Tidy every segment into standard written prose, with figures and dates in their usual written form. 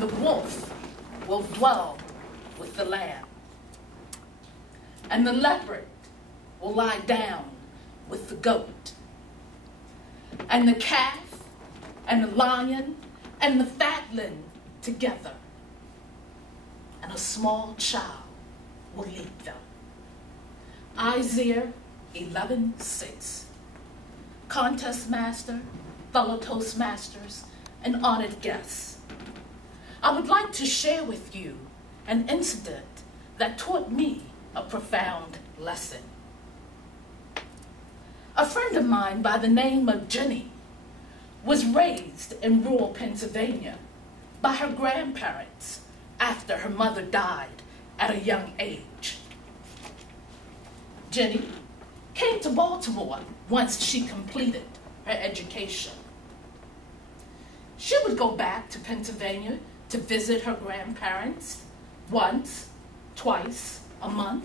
the wolf will dwell with the lamb, and the leopard will lie down with the goat, and the calf and the lion and the fatling together, and a small child will lead them. Isaiah 11:6. Contest master, fellow Toastmasters, and honored guests, I would like to share with you an incident that taught me a profound lesson. A friend of mine by the name of Jenny was raised in rural Pennsylvania by her grandparents after her mother died at a young age. Jenny came to Baltimore once she completed her education. She would go back to Pennsylvania to visit her grandparents once, twice a month.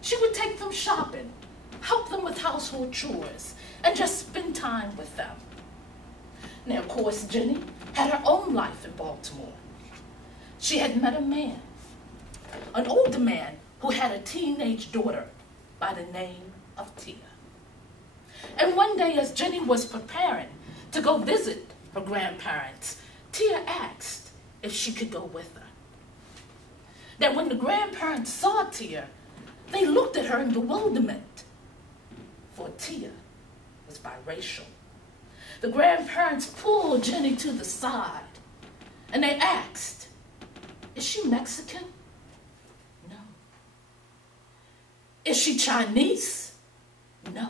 She would take them shopping, help them with household chores, and just spend time with them. Now, of course, Jenny had her own life in Baltimore. She had met a man, an older man who had a teenage daughter by the name of Tia. And one day, as Jenny was preparing to go visit her grandparents, Tia asked if she could go with her. Now, when the grandparents saw Tia, they looked at her in bewilderment, for Tia was biracial. The grandparents pulled Jenny to the side, and they asked, "Is she Mexican?" "No." "Is she Chinese?" "No."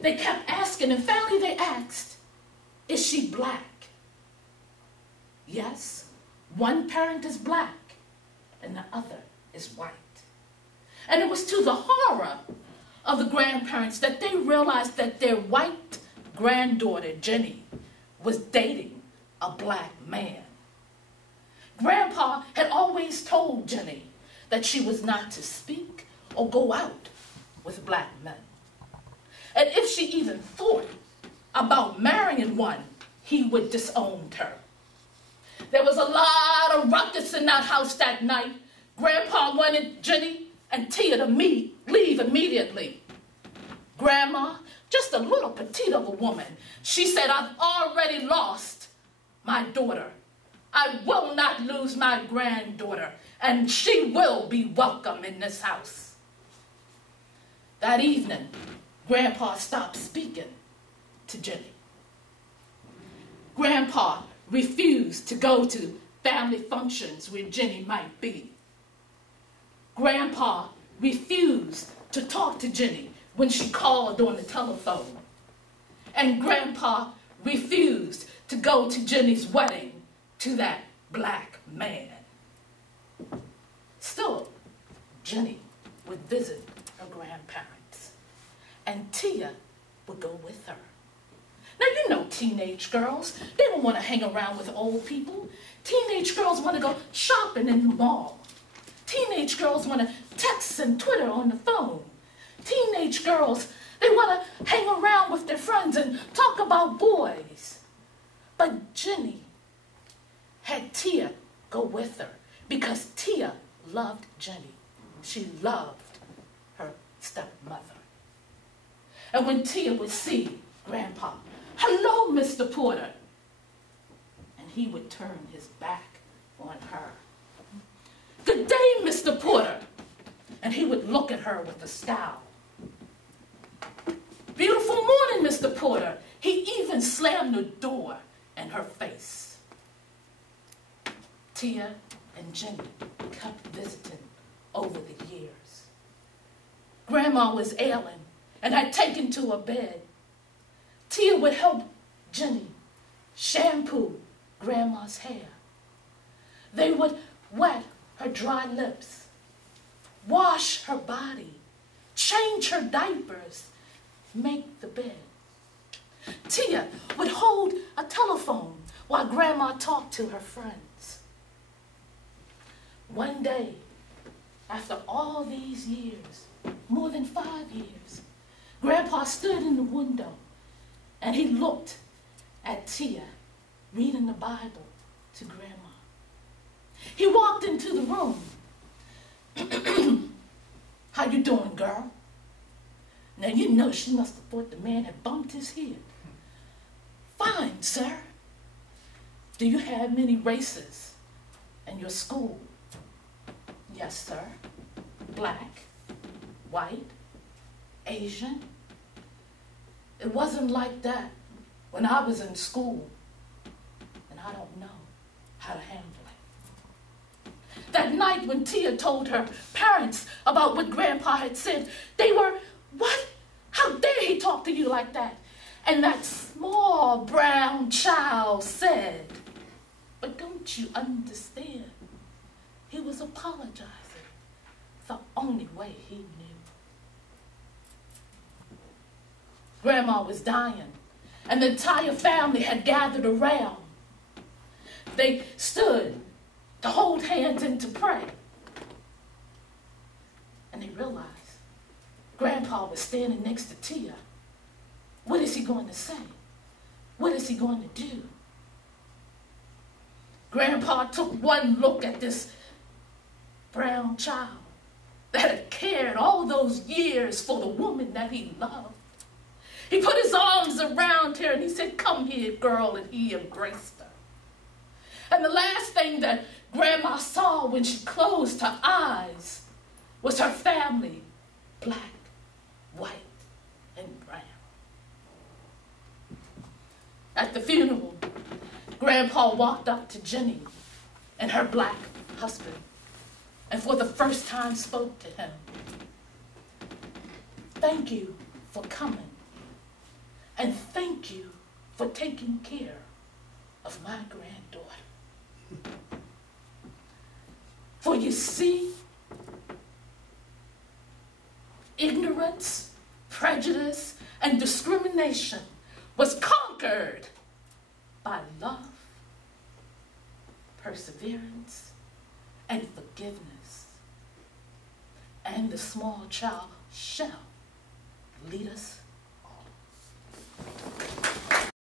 They kept asking, and finally they asked, "Is she black?" Yes, one parent is black, and the other is white. And it was to the horror of the grandparents that they realized that their white granddaughter, Jenny, was dating a black man. Grandpa had always told Jenny that she was not to speak or go out with black men. And if she even thought about marrying one, he would disown her. There was a lot of ruckus in that house that night. Grandpa wanted Jenny and Tia to leave immediately. Grandma, just a little petite of a woman, she said, "I've already lost my daughter. I will not lose my granddaughter, and she will be welcome in this house." That evening, Grandpa stopped speaking to Jenny. Grandpa refused to go to family functions where Jenny might be. Grandpa refused to talk to Jenny when she called on the telephone. And Grandpa refused to go to Jenny's wedding to that black man. Still, Jenny would visit her grandparents, and Tia would go with her. Now, you know teenage girls, they don't want to hang around with old people. Teenage girls want to go shopping in the mall. Teenage girls want to text and Twitter on the phone. Teenage girls, they want to hang around with their friends and talk about boys. But Jenny had Tia go with her because Tia loved Jenny. She loved her stepmother. And when Tia would see Grandpa, "Hello, Mr. Porter," and he would turn his back on her. "Good day, Mr. Porter," and he would look at her with a scowl. "Beautiful morning, Mr. Porter." He even slammed the door in her face. Tia and Jenny kept visiting over the years. Grandma was ailing and had taken to her bed. Tia would help Jenny shampoo Grandma's hair. They would wet her dry lips, wash her body, change her diapers, make the bed. Tia would hold a telephone while Grandma talked to her friends. One day, after all these years, more than 5 years, Grandpa stood in the window and he looked at Tia reading the Bible to Grandma. He walked into the room. How you doing, girl? Now, you know she must have thought the man had bumped his head. Fine, sir. Do you have many races in your school? Yes, sir. Black, white, Asian. It wasn't like that when I was in school, and I don't know how to handle it. That night when Tia told her parents about what Grandpa had said, they were, "What? How dare he talk to you like that?" And that small brown child said, "But don't you understand? He was apologizing the only way he knew." Grandma was dying, and the entire family had gathered around. They stood to hold hands and to pray. And they realized Grandpa was standing next to Tia. What is he going to say? What is he going to do? Grandpa took one look at this brown child that had cared all those years for the woman that he loved. He put his arms around her and he said, "Come here, girl," and he embraced her. And the last thing that Grandma saw when she closed her eyes was her family, black, white, and brown. At the funeral, Grandpa walked up to Jenny and her black husband, and for the first time spoke to him. "Thank you for coming, and thank you for taking care of my granddaughter. For you see, ignorance, prejudice, and discrimination was conquered by love, perseverance, and forgiveness. And the small child shall lead us all."